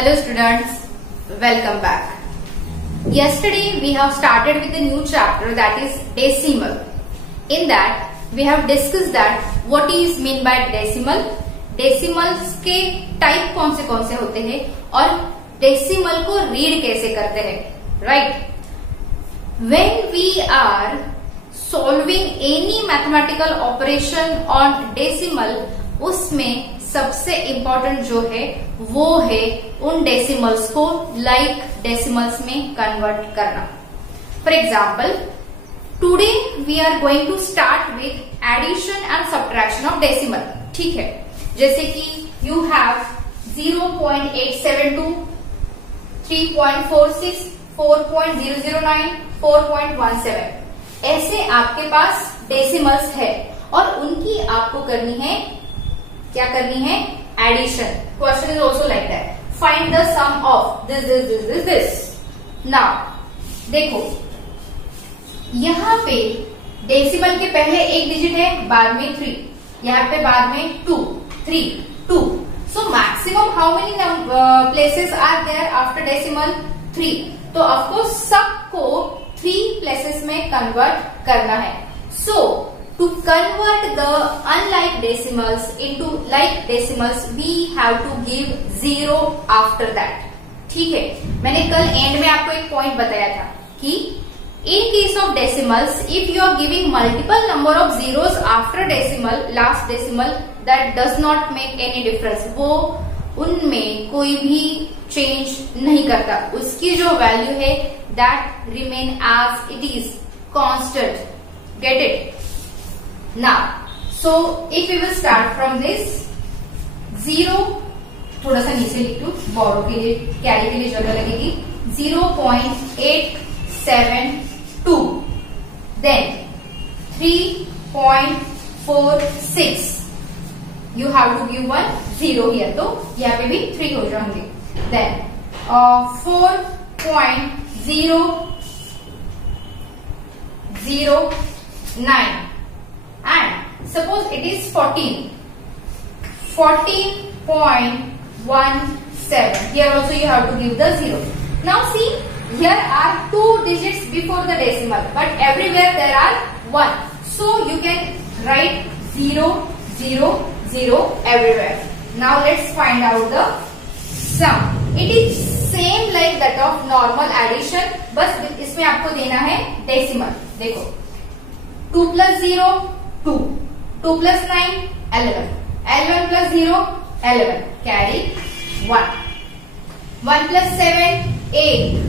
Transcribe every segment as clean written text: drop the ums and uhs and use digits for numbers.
Hello students, welcome back. Yesterday we have started with a new chapter that is decimal. In that we have discussed that what is mean by decimal, decimals के type कौन से होते हैं और decimal को read कैसे करते हैं, right? When we are solving any mathematical operation on decimal, उसमें सबसे इम्पोर्टेंट जो है वो है उन डेसिमल्स को लाइक डेसिमल्स में कन्वर्ट करना. For example, today we are going to start with addition and subtraction of decimal. ठीक है, जैसे कि यू हैव 0.872, 3.46, 4.009, 4.17. ऐसे आपके पास डेसिमल्स है और उनकी आपको करनी है, क्या करनी है, addition. Question is also like that, find the sum of this this this this this. Now देखो, यहां पे डेसिमल के पहले एक डिजिट है, बाद में 3, यहाँ पे बाद में 2, 3, 2. So maximum how many places are there after decimal? 3. तो ऑफकोर्स सबको 3 प्लेसेस में कन्वर्ट करना है. सो to convert the unlike decimals into like decimals, we have to give 0 after that. ठीक है, मैंने कल एंड में आपको एक पॉइंट बताया था कि in case of decimals, if you are giving multiple number of zeros after decimal, last decimal, that does not make any difference. वो उनमें कोई भी चेंज नहीं करता, उसकी जो वैल्यू है that remain as it is, constant. Get it? Now, so if we will start from this 0, थोड़ा सा नीचे लिख दो, बोरो के लिए, कैरी के लिए जगह लगेगी. 0.872, then 3.46. You have to give one 0 here, तो यहाँ पे भी 3 हो जाएंगे. Then 4.009. And suppose it is 14.17. Here also you have to give the 0. Now see, here are 2 digits before the decimal, but everywhere there are 1. So you can write 0, 0, 0 everywhere. Now let's find out the sum. It is same like that of normal addition, बस इसमें आपको देना है decimal. देखो, 2 plus 0, 2, 2 plus 9, 11, 11 plus 0, 11, carry 1, 1 plus 7, 8,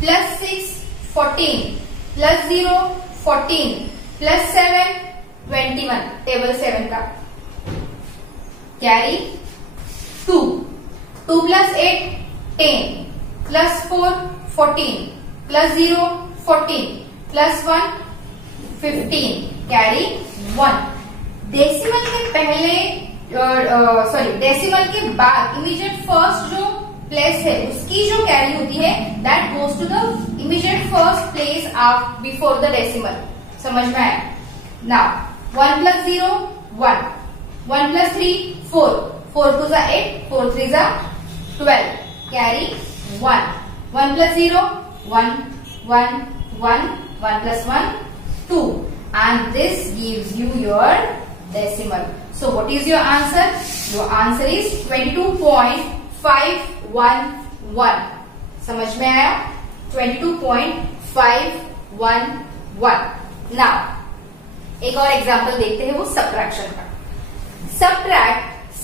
plus 6, 14, plus 0, 14, plus 7, 21, table 7 का, carry 2, 2 plus 8, 10, plus 4, 14, plus 0, 14, plus 1, 15, carry 1. Decimal के पहले decimal के बाद इमीडिएट फर्स्ट जो प्लेस है उसकी जो कैरी होती है that goes to the immediate first place before the decimal. समझ में आया? Now 1 plus 0, 1, 1 plus 3, 4, 4 2 is 8, 4 3 is 12, carry 1, 1 plus 0, 1, 1, 1, 1 plus 1, 2. And this gives you your decimal. So what is your answer? Your answer is 22.511. समझ में आया? 22.511. Now एक और example देखते हैं वो सब्ट्रैक्शन का. Subtract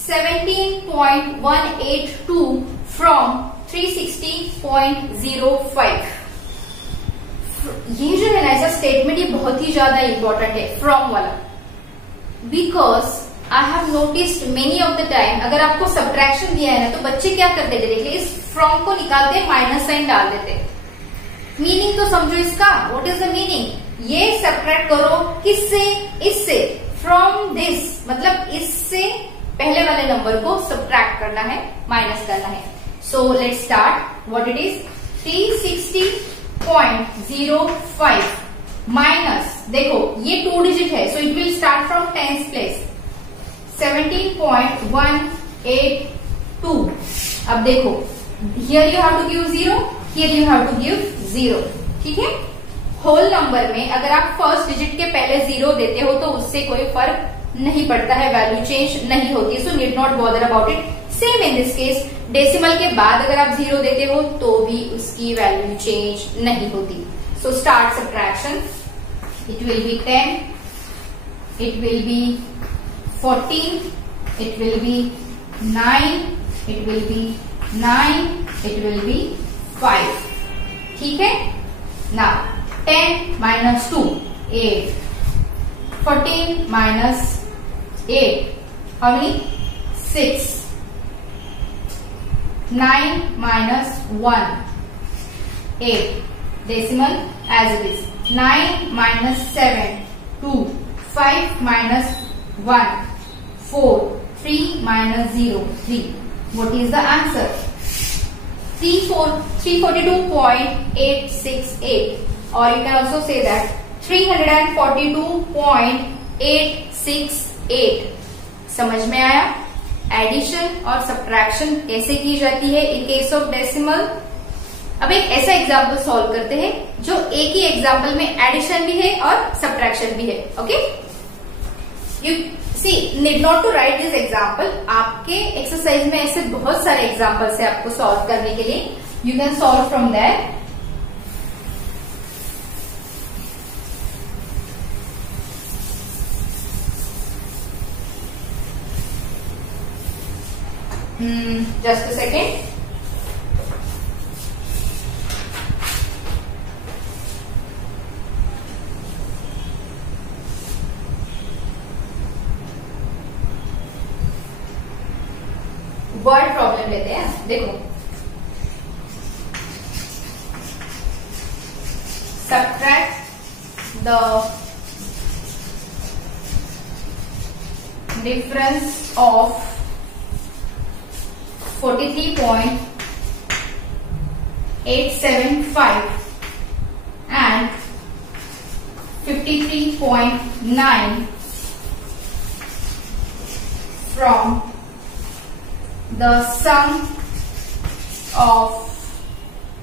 17.182 from 360.05. ये जो है ना ऐसा स्टेटमेंट, ये बहुत ही ज्यादा इंपॉर्टेंट है, फ्रॉम वाला. Because I have noticed many of the time अगर आपको सब्ट्रैक्शन दिया है ना तो बच्चे क्या करते थे, देखिए इस फ्रॉम को निकालते माइनस साइन डाल देते. मीनिंग तो समझो इसका, व्हाट इज द मीनिंग? ये सब्ट्रैक्ट करो किससे? इससे, फ्रॉम दिस, मतलब इससे पहले वाले नंबर को सब्ट्रैक्ट करना है, माइनस करना है. So let's start. What it is? 360.05 minus, देखो ये 2 डिजिट है, so it will start from 10th place. 17.182. अब देखो here you have to give 0, here you have to give 0, ठीक है। होल नंबर में अगर आप फर्स्ट डिजिट के पहले 0 देते हो तो उससे कोई फर्क नहीं पड़ता है, वैल्यू चेंज नहीं होती, so need not bother about it. Same in this case, decimal के बाद अगर आप 0 देते हो तो भी उसकी वैल्यू चेंज नहीं होती। So start subtraction, it will be 10, it will be 14, it will be 9, it will be 9, it will be 5, ठीक है। Now 10 minus 2, 8, 14 minus 8, how many? 6, 9 minus 1, 8, decimal as it is, 9 minus 7, 2, 5 minus 1, 4, 3 minus 0, 3. What is the answer? 342.868, or you can also say that 342.868. समझ में आया addition और subtraction कैसे की जाती है इन केस ऑफ डेसिमल। अब एक ऐसा एग्जाम्पल सॉल्व करते हैं जो एक ही एग्जाम्पल में एडिशन भी है और सब्ट्रैक्शन भी है। Okay, you see need not to write this example, आपके एक्सरसाइज में ऐसे बहुत सारे एग्जाम्पल्स है आपको सॉल्व करने के लिए, you can solve from there. Just a second. Word problem लेते हैं, देखो subtract the difference of 43.875 and 53.9 from the sum of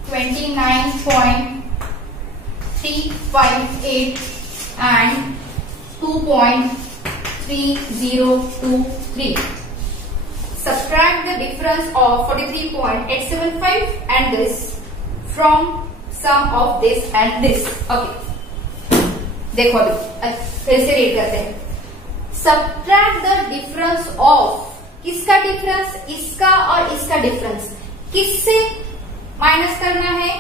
29.358 and 2.3023. Subtract the difference of 43.875 and this from sum of this and this. Okay, देखो अभी फिर से read करते हैं। Subtract the difference of, किसका डिफरेंस? इसका और इसका डिफरेंस। किससे माइनस करना है?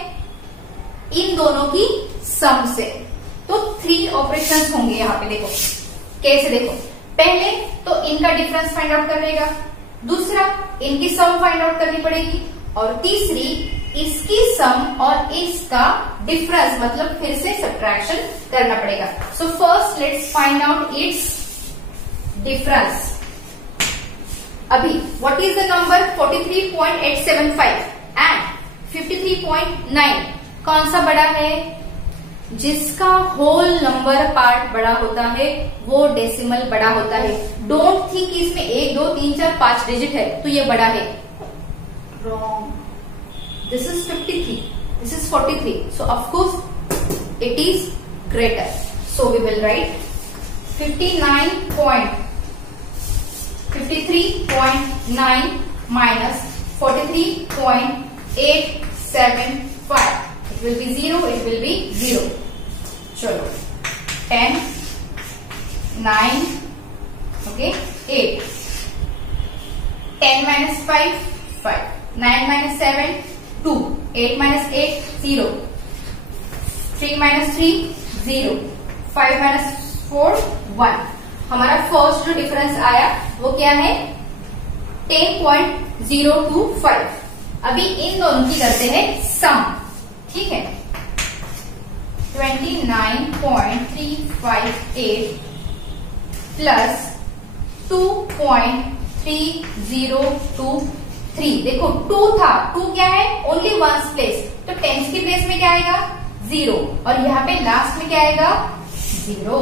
इन दोनों की सम से। तो 3 ऑपरेशंस होंगे यहाँ पे, देखो कैसे, देखो पहले तो इनका डिफरेंस फाइंड आउट करेगा, दूसरा इनकी सम फाइंड आउट करनी पड़ेगी, और तीसरी इसकी सम और इसका डिफरेंस, मतलब फिर से सब्ट्रैक्शन करना पड़ेगा। So first let's find out its difference. अभी what is the number 43.875 and 53.9, कौन सा बड़ा है? जिसका होल नंबर पार्ट बड़ा होता है वो डेसिमल बड़ा होता है। डोंट थिंक इसमें 1 2 3 4 5 डिजिट है तो ये बड़ा है, wrong. This is 53, this is 43, so of course it is greater. So we will write 53.9 minus 43.875. It will be 0, it will be 0. चलो 10, 9, okay, 8. 10 minus 5, 5. 9 minus 7, 2. 8 minus 8, 0. 3 minus 3, 0. 5 minus 4, 1. हमारा first जो difference आया वो क्या है? 10.025। अभी इन दोनों की करते हैं सम, ठीक है। 29.358 प्लस 2.3023। देखो 2 था, 2 क्या है? ओनली वंस प्लेस, तो टेंस की प्लेस में क्या आएगा? 0, और यहाँ पे लास्ट में क्या आएगा? 0।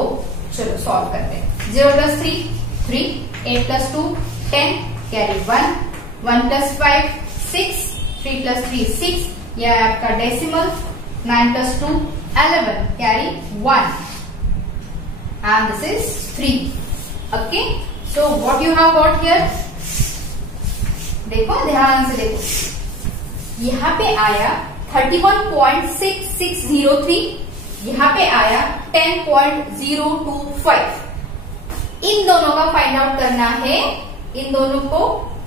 चलो सॉल्व करते हैं। 0 plus 3, 3, 8 plus 2, 10, carry 1, 1 plus 5, 6, 3 plus 3 6, यह है आपका decimal. 9 plus 2 11, carry 1, and this is 3. Okay, so what you have got here, देखो ध्यान से देखो, यहाँ पे आया 31.6603, यहाँ पे आया 10.025. इन दोनों का फाइंड आउट करना है, इन दोनों को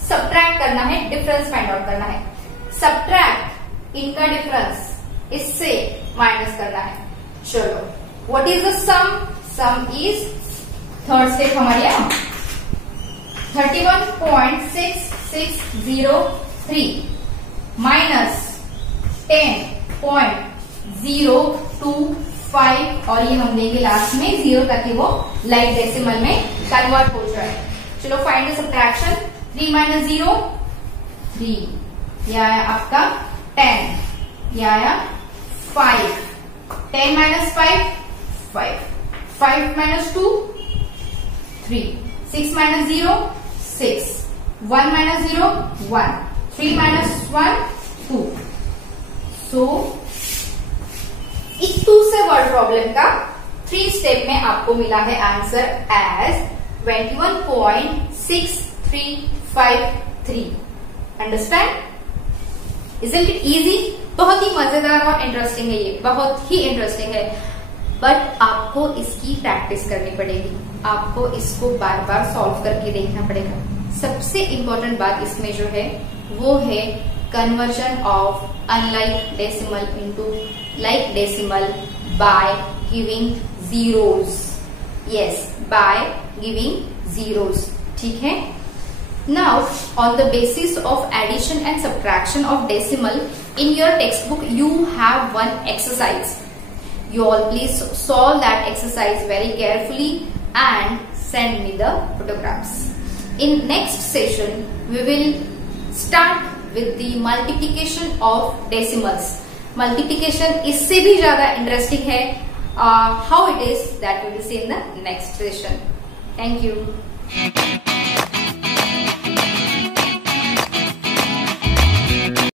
सबट्रैक्ट करना है, डिफरेंस फाइंड आउट करना है. सबट्रैक्ट इनका डिफरेंस, इससे माइनस करना है. चलो, what is the sum? Sum is third step हमारी 31.6603 माइनस 10.025, और ये हम देंगे लास्ट में 0 ताकि वो लाइट डेसिमल में कन्वर्ट हो जाए. चलो, फाइंड द सबट्रैक्शन. 3 minus 0 3, यह आया आपका 10, यह आया 5. 10 minus 5 5, 5 minus 2 3, 6 minus 0 6, 1 minus 0 1, 3 minus 1 2. सो इस 2 से वर्ड प्रॉब्लम का 3 स्टेप में आपको मिला है answer as 21.6353. Understand? Isn't it easy? बहुत ही मजेदार और इंटरेस्टिंग है, ये बहुत ही इंटरेस्टिंग है. बट आपको इसकी प्रैक्टिस करनी पड़ेगी, आपको इसको बार बार सॉल्व करके देखना पड़ेगा. सबसे इंपॉर्टेंट बात इसमें जो है वो है conversion of unlike decimal into like decimal by giving zeros. Yes, by giving zeros. ठीक है. Now, on the basis of addition and subtraction of decimal, in your textbook you have one exercise. You all please solve that exercise very carefully and send me the photographs. In next session, we will start with the multiplication of decimals. Multiplication इससे भी ज्यादा interesting है. How it is, that we will see in the next session. Thank you.